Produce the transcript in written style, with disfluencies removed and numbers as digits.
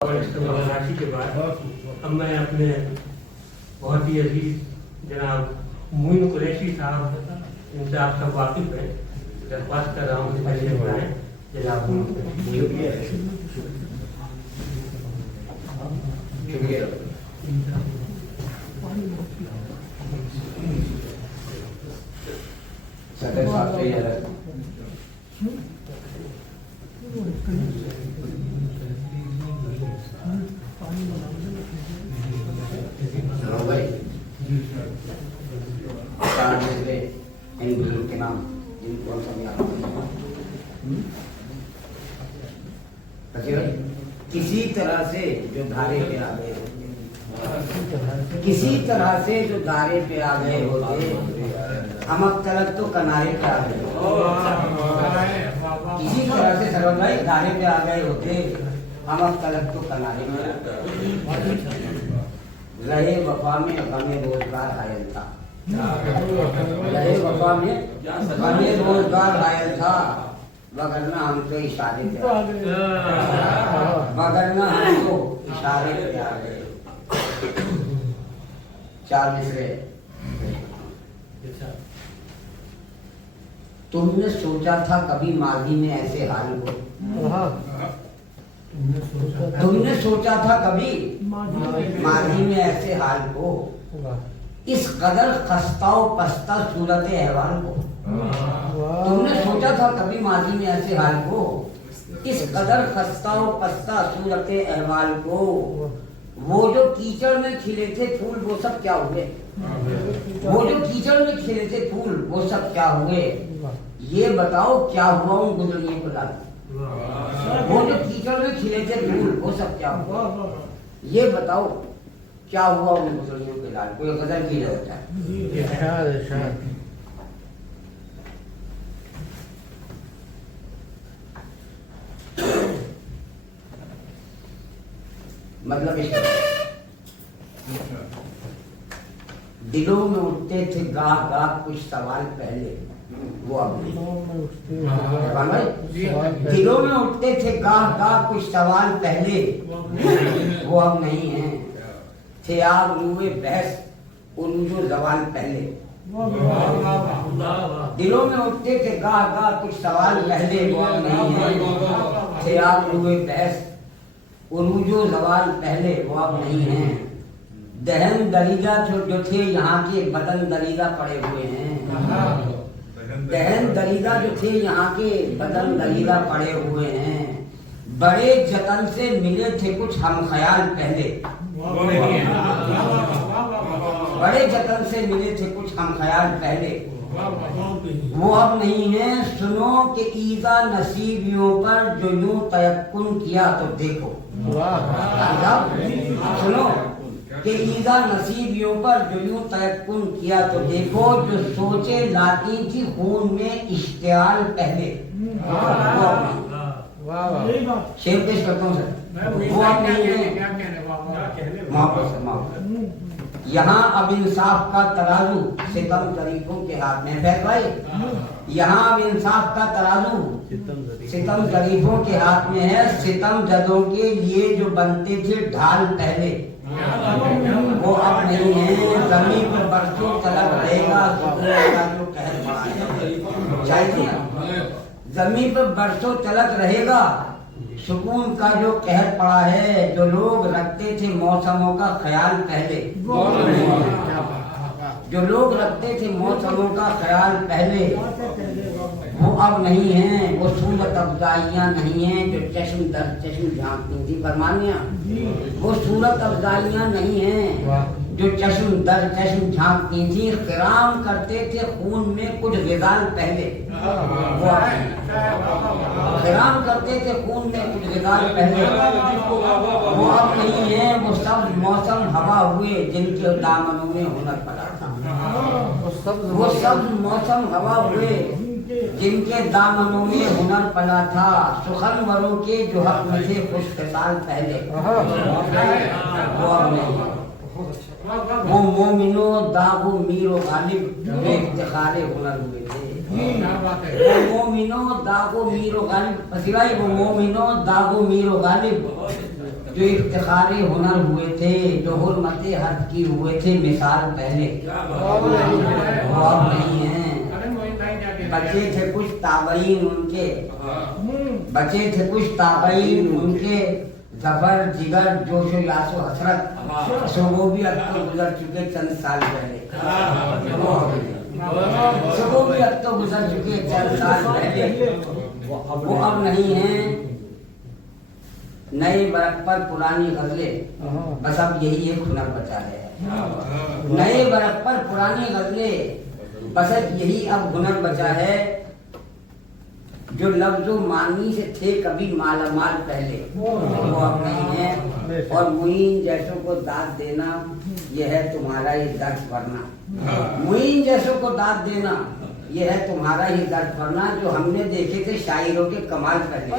राशि के बाद अब मैं अपने बहुत ही अजीज जनाब मोइन कुरैशी साहब, इनसे आप सब वाकिफ हैं, दरख्वास्त कर रहा हूँ कि तशरीफ लाएं जनाब। सदर साहब से इन बुजुर्ग के नाम जिनको हम सब याद किसी तरह से जो धारे पे आ गए होते, किसी तरह से जो धारे पे आ गए होते, हम अब तलक तो किनारे पे आ गए। किसी तरह से सरल भाई धारे पे आ गए होते, हम अब तलक तो किनारे पे आ गए। रहे वफा में हमें रोजगार हायल था, रहे वफा में हमें रोजगार हायल था, वगरना हम तो इशारे पे आ गए, वगरना हम तो इशारे पे आ गए। 4 मिसरे। तुमने सोचा था कभी माजी में ऐसे हाल हो? तुमने सोचा था कभी माजी में ऐसे हाल को, इस कदर खस्ता पस्ता सूरत अहवाल को? तुमने सोचा था कभी माजी में ऐसे हाल को, इस कदर खस्ता पस्ता सूरत अहवाल को? वो जो कीचड़ में खिले थे फूल वो सब क्या हुए? वो जो कीचड़ में खिले थे फूल वो सब क्या हुए? ये बताओ क्या हुआ उन गुजरियों को लाल? वो जो कीचड़ में खिले थे फूल वो सब क्या हुआ? ये बताओ क्या हुआ उन गुजरियों के लाल? कोई गजल की होता है। मतलब दिलों में उठते थे गाह गाह कुछ सवाल पहले, वो अब नहीं। दिलों में उठते थे गाह गाह कुछ सवाल पहले, वो अब नहीं है। थे आग हुए बहस उलूजो जवाल पहले। दिलों में उठते थे गाह गाह कुछ सवाल पहले, वो अब नहीं है। थे आग हुए बहस उलूजो जवाल पहले, वो अब नहीं है। दहन दरीदा जो थे यहाँ के बदन दरीदा पड़े हुए हैं। दहन दरीदा जो थे यहाँ के बदन दरीदा पड़े हुए हैं। बड़े जतन से मिले थे कुछ हम ख्याल पहले, बड़े जतन से मिले थे कुछ हम ख्याल पहले, वो अब नहीं है। सुनो कि ईज़ा नसीबियों पर जो यूं तयक्कुन किया तो देखो। सुनो कि ईज़ा नसीबियों पर जो यूं तयक्कुन किया तो देखो, जो सोचे लाती थी खून में इश्तियाल पहले, शेर पेश करता हूँ सर, वो अब नहीं है। यहाँ अब इंसाफ का तराजू सितम तरीकों के हाथ में है भाई। यहाँ अब इंसाफ का तराजू सितम तरीकों के हाथ में है। सितम जदों के लिए जो बनते थे ढाल पहले, वो अब नहीं है। जमीन पर बरसों तलक रहेगा जो कहर पड़ा है। जमीन पर बरसों तलक रहेगा सुकून का जो कहर पड़ा है। जो लोग रखते थे मौसमों का ख्याल पहले, जो लोग रखते थे मौसमों का ख्याल पहले, वो अब नहीं है। वो सूरत अफजाइयाँ नहीं है जो चश्म दर चश्म झांकती थी फरमानिया। वो सूरत अफजाइयाँ नहीं है जो चश्म दर चश्म झांकती थी। क़िराम करते थे खून में कुछ ग़िज़ाल पहले, वो क़िराम करते थे खून में कुछ ग़िज़ाल पहले, वो अब नहीं है। वो सब मौसम हवा हुए जिनके दामनों में हुनर पड़ा था। वो सब मौसम हवा हुए जिनके दामनों में हुनर पला था। सुखनवरों के जो हक में थे खुश ख़िसाल पहले, वो अब नहीं। वो मोमिनो दागो मीरो गालिब इफ्तिखारे हुनर हुए थे। वो मोमिनो दागो मीरो गालिब, वो मोमिनो दागो मीरो गालिब जो इफ्तिखारे हुनर हुए थे, जो हुर्मते हद की हुए थे मिसाल पहले, वो अब नहीं है। बचे थे कुछ ताबईन उनके, बचे थे कुछ ताबईन उनके, जफर जिगर जोश यासो हसरत, सो वो भी अब तो गुजर चुके चंद साल पहले, सो वो भी अब तो गुजर चुके चंद साल पहले, वो अब नहीं है। नए बरक पर पुरानी गजलें, बस अब यही एक हुनर बचा है। नए बरक पर पुरानी गजलें, बस अब यही अब हुनर बचा है। जो लफ्जो मानी से थे कभी मालामाल पहले, वो अब नहीं है। और मुइन जैसों को दाद देना, यह है तुम्हारा ही दर्द वरना। मुइन जैसों को दाद देना, ये है तुम्हारा ही दर्द वरना, जो हमने देखे थे शायरों के कमाल पहले।